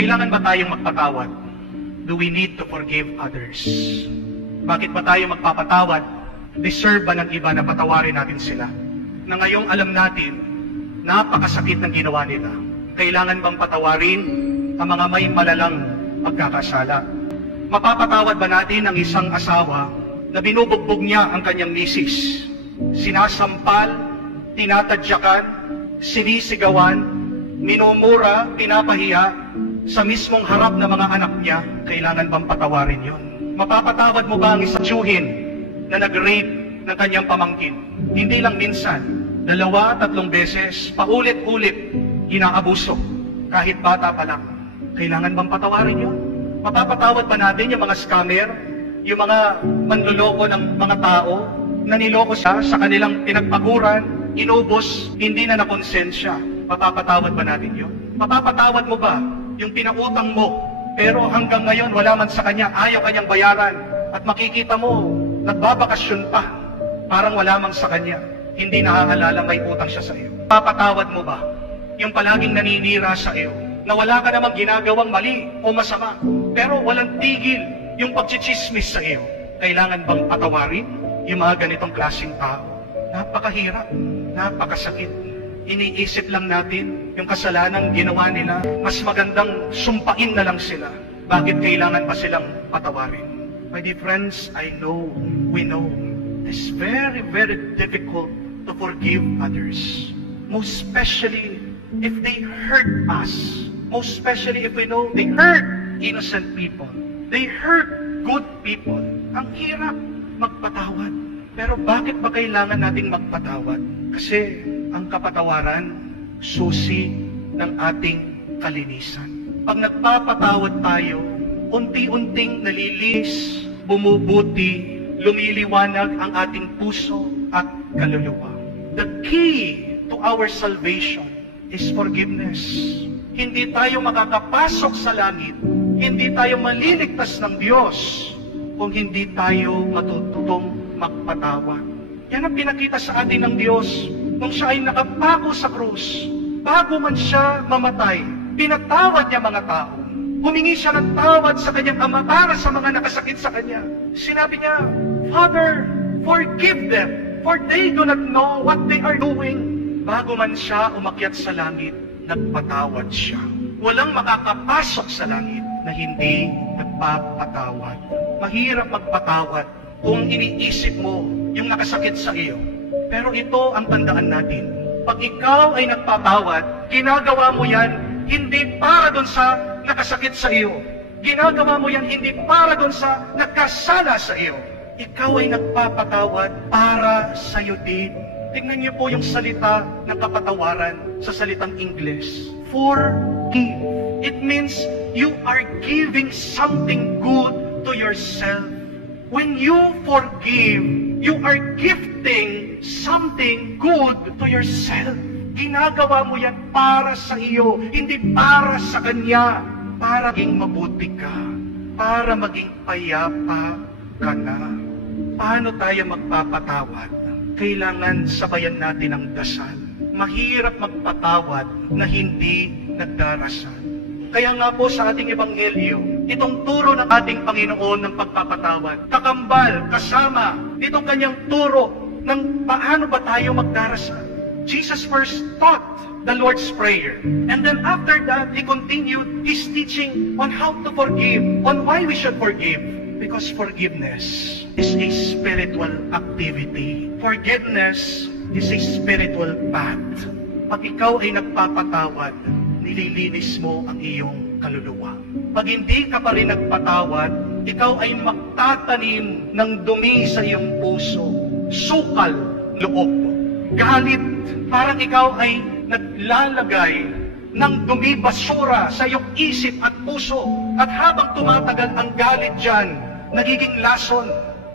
Kailangan ba tayong magpatawad? Do we need to forgive others? Bakit ba tayo magpapatawad? Deserve ba ng iba na patawarin natin sila? Na ngayong alam natin, napakasakit ng ginawa nila. Kailangan bang patawarin ang mga may malalang pagkakasala? Mapapatawad ba natin ang isang asawa na binubugbog niya ang kanyang misis? Sinasampal, tinatadyakan, sinisigawan, minumura, pinapahiya sa mismong harap ng mga anak niya. Kailangan bang patawarin yon? Mapapatawad mo ba ang isang tiyuhin na nag-rape ng kanyang pamangkin? Hindi lang minsan, 2-3 beses, paulit-ulit, inaabuso, kahit bata pa lang. Kailangan bang patawarin yun? Mapapatawad pa natin yung mga scammer, yung mga manluloko ng mga tao, na niloko siya sa kanilang pinagpaguran, inubos, hindi na nakonsensya. Mapapatawad ba natin yun? Mapapatawad mo ba yung pinautang mo, pero hanggang ngayon wala man sa kanya, ayaw kanyang bayaran, at makikita mo, nagbabakasyon pa, parang wala man sa kanya, hindi nakaalala may utang siya sa iyo? Mapapatawad mo ba yung palaging naninira sa iyo, na wala ka namang ginagawang mali o masama, pero walang tigil yung pagchichismis sa iyo? Kailangan bang patawarin yung mga ganitong klaseng tao? Napakahirap, napakasakit. Iniisip lang natin yung kasalanang ginawa nila, mas magandang sumpain na lang sila. Bakit kailangan pa silang patawarin? My dear friends, I know, we know, it's very, very difficult to forgive others. Most especially if they hurt us. Most especially if we know they hurt innocent people. They hurt good people. Ang hirap magpatawad. Pero bakit ba kailangan nating magpatawad? Kasi ang kapatawaran, susi ng ating kalinisan. Pag nagpapatawad tayo, unti-unting nalilis, bumubuti, lumiliwanag ang ating puso at kaluluwa. The key to our salvation is forgiveness. Hindi tayo makakapasok sa langit, hindi tayo maliligtas ng Diyos kung hindi tayo matututong magpatawad. Yan ang pinakita sa atin ng Diyos nung siya ay nakapako sa krus. Bago man siya mamatay, pinatawad niya mga tao. Humingi siya ng tawad sa kanyang ama para sa mga nakasakit sa kanya. Sinabi niya, Father, forgive them, for they do not know what they are doing. Bago man siya umakyat sa langit, nagpatawad siya. Walang makakapasok sa langit na hindi nagpapatawad. Mahirap magpatawad kung iniisip mo yung nakasakit sa iyo. Pero ito ang tandaan natin. Pag ikaw ay nagpatawad, ginagawa mo yan hindi para doon sa nakasakit sa iyo. Ginagawa mo yan hindi para doon sa nagkasala sa iyo. Ikaw ay nagpapatawad para sa iyo din. Tingnan niyo po yung salita ng kapatawaran sa salitang English. Forgive. It means you are giving something good to yourself. When you forgive, you are gifting something good to yourself. Ginagawa mo yan para sa iyo, hindi para sa kanya. Para maging mabuti ka, para maging payapa ka na. Paano tayo magpapatawad? Kailangan sabayan natin ang dasal. Mahirap magpatawad na hindi nagdarasal. Kaya nga po sa ating ebanghelyo, itong turo ng ating Panginoon ng pagpapatawad, kakambal, kasama, itong kanyang turo ng paano ba tayo magdarasal. Jesus first taught the Lord's Prayer. And then after that, He continued His teaching on how to forgive, on why we should forgive. Because forgiveness is a spiritual activity. Forgiveness is a spiritual path. Pag ikaw ay nagpapatawad, nililinis mo ang iyong kaluluwa. Pag hindi ka pa rin nagpatawad, ikaw ay magtatanim ng dumi sa iyong puso, sukal, loob, galit. Parang ikaw ay naglalagay ng dumi, basura sa iyong isip at puso. At habang tumatagal ang galit dyan, nagiging lason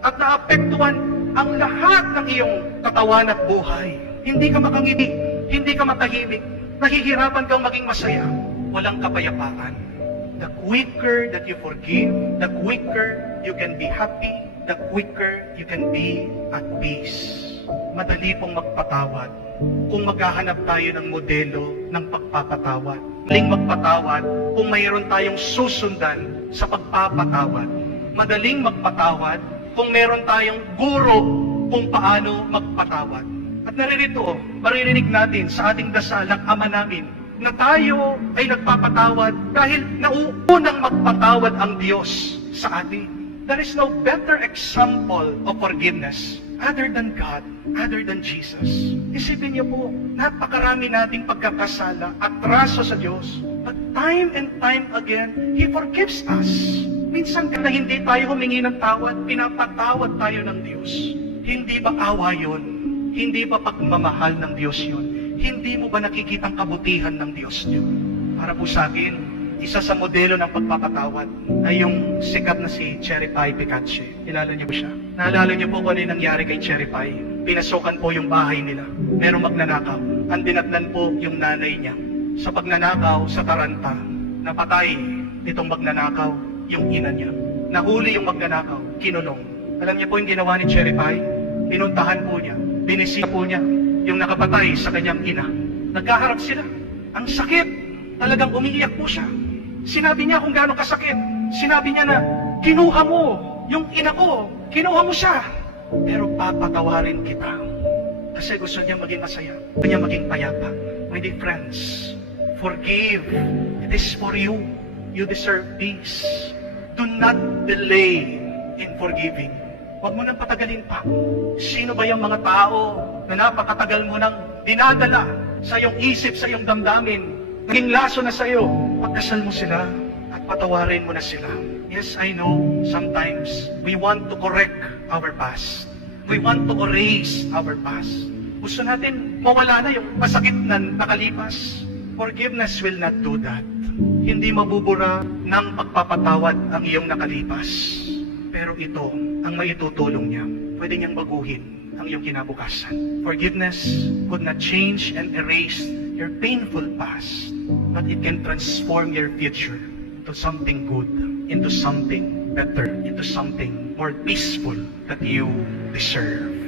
at naapektuhan ang lahat ng iyong katawan at buhay. Hindi ka makangiti, hindi ka matahimik, nahihirapan kang maging masaya, walang kapayapaan. The quicker that you forgive, the quicker you can be happy, the quicker you can be at peace. Madali pong magpatawad. kung maghahanap tayo ng modelo ng pagpapatawad. Madaling magpatawad kung mayroon tayong susundan sa pagpapatawad. Madaling magpatawad kung mayroon tayong guro kung paano magpatawad. At naririto, maririnig natin sa ating dasal ng Ama namin na tayo ay nagpapatawad dahil nauunang magpatawad ang Diyos sa atin. There is no better example of forgiveness other than God, other than Jesus. Isipin niyo po, napakarami nating pagkakasala at raso sa Diyos. But time and time again, He forgives us. Minsan na hindi tayo humingi ng tawad, pinapatawad tayo ng Diyos. Hindi ba awa yun? Hindi ba pagmamahal ng Diyos yun? Hindi mo ba nakikita ang kabutihan ng Diyos yun? Para po sa akin, isa sa modelo ng pagpapatawad ay yung sikat na si Cherry Pie Picache. Kilala niyo ba siya? Naalala niyo po kung ano yung nangyari kay Cherry Pie? Pinasukan po yung bahay nila. Merong magnanakaw. Ang dinatnan po yung nanay niya. Sa pagnanakaw sa Taranta, napatay itong magnanakaw yung ina niya. Nahuli yung magnanakaw, kinulong. Alam niyo po yung ginawa ni Cherry Pie? Pinuntahan po niya, binisita po niya yung nakapatay sa kanyang ina. Nagkaharap sila. Ang sakit, talagang umiiyak po siya. Sinabi niya kung gaano kasakit. Sinabi niya na, kinuha mo yung ina ko, kinuha mo siya. Pero papatawarin kita. Kasi gusto niya maging masaya. Gusto niya maging payapa. My dear friends, forgive. It is for you. You deserve peace. Do not delay in forgiving. Huwag mo nang patagalin pa. Sino ba yung mga tao na napakatagal mo nang dinadala sa iyong isip, sa iyong damdamin? Naging laso na sa iyo. Pagkasal mo sila at patawarin mo na sila. Yes, I know, sometimes we want to correct our past. We want to erase our past. Gusto natin mawala na yung masakit na nakalipas. Forgiveness will not do that. Hindi mabubura ng pagpapatawad ang iyong nakalipas. Pero ito, ang maitutulong niya. Pwede niyang baguhin ang iyong kinabukasan. Forgiveness could not change and erase your painful past, but it can transform your future to something good, into something better, into something more peaceful that you deserve.